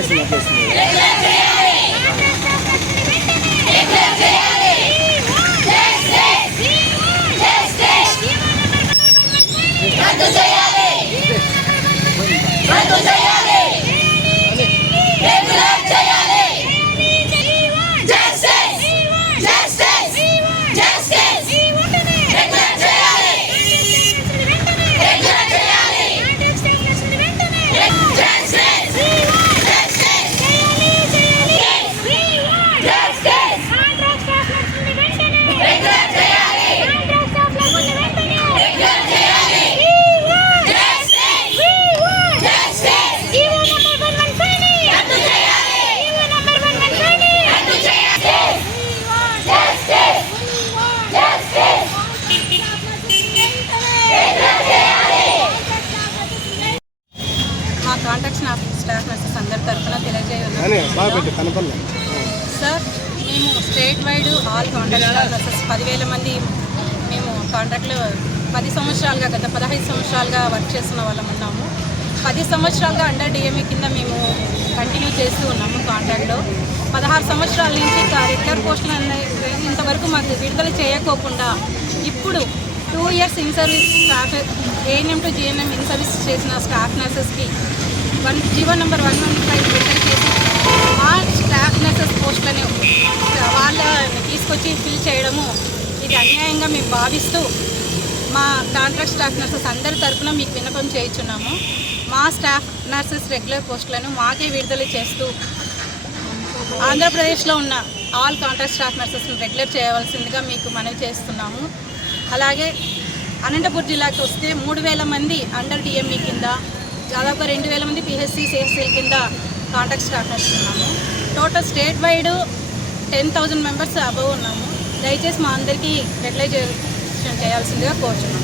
Jai Sri sir మేము state wide all contract పదివేల మంది మేము కాంట్రాక్ట్లు పది సంవత్సరాలుగా గత పదహైదు సంవత్సరాలుగా వర్క్ చేస్తున్న వాళ్ళం ఉన్నాము. పది సంవత్సరాలుగా అండర్ డిఎంఏ కింద మేము కంటిన్యూ చేస్తూ ఉన్నాము కాంట్రాక్ట్లో పదహారు సంవత్సరాల నుంచి ఇంకా రెగ్యులర్ పోస్టులు అనేది ఇంతవరకు మాకు విడుదల చేయకోకుండా ఇప్పుడు two years in service staff ANM to GNM in service చేసిన staff నర్సెస్కి one GO number one one five వాళ్ళని ఫిల్ చేయడము ఇది అన్యాయంగా మేము భావిస్తూ మా కాంట్రాక్ట్ స్టాఫ్ నర్సెస్ అందరి తరఫున మీకు విన్నపం చేయించున్నాము. మా స్టాఫ్ నర్సెస్ రెగ్యులర్ పోస్టులను మాకే విడుదల చేస్తూ ఆంధ్రప్రదేశ్లో ఉన్న ఆల్ కాంట్రాక్ట్ స్టాఫ్ నర్సెస్ని రెగ్యులర్ చేయవలసిందిగా మీకు మనవి చేస్తున్నాము. అలాగే అనంతపురం జిల్లాకి వస్తే మూడు వేల మంది అండర్ డిఎంఈ కింద దాదాపు రెండు వేల మంది పిహెచ్సి సిఎస్సీల కింద కాంట్రాక్ట్ స్టాఫ్ నర్స్ ఉన్నాము. Total statewide ten thousand members above ఉన్నాము. దయచేసి మా అందరికీ రెగ్యులైజేషన్ చేయాల్సిందిగా కోరుచున్నాము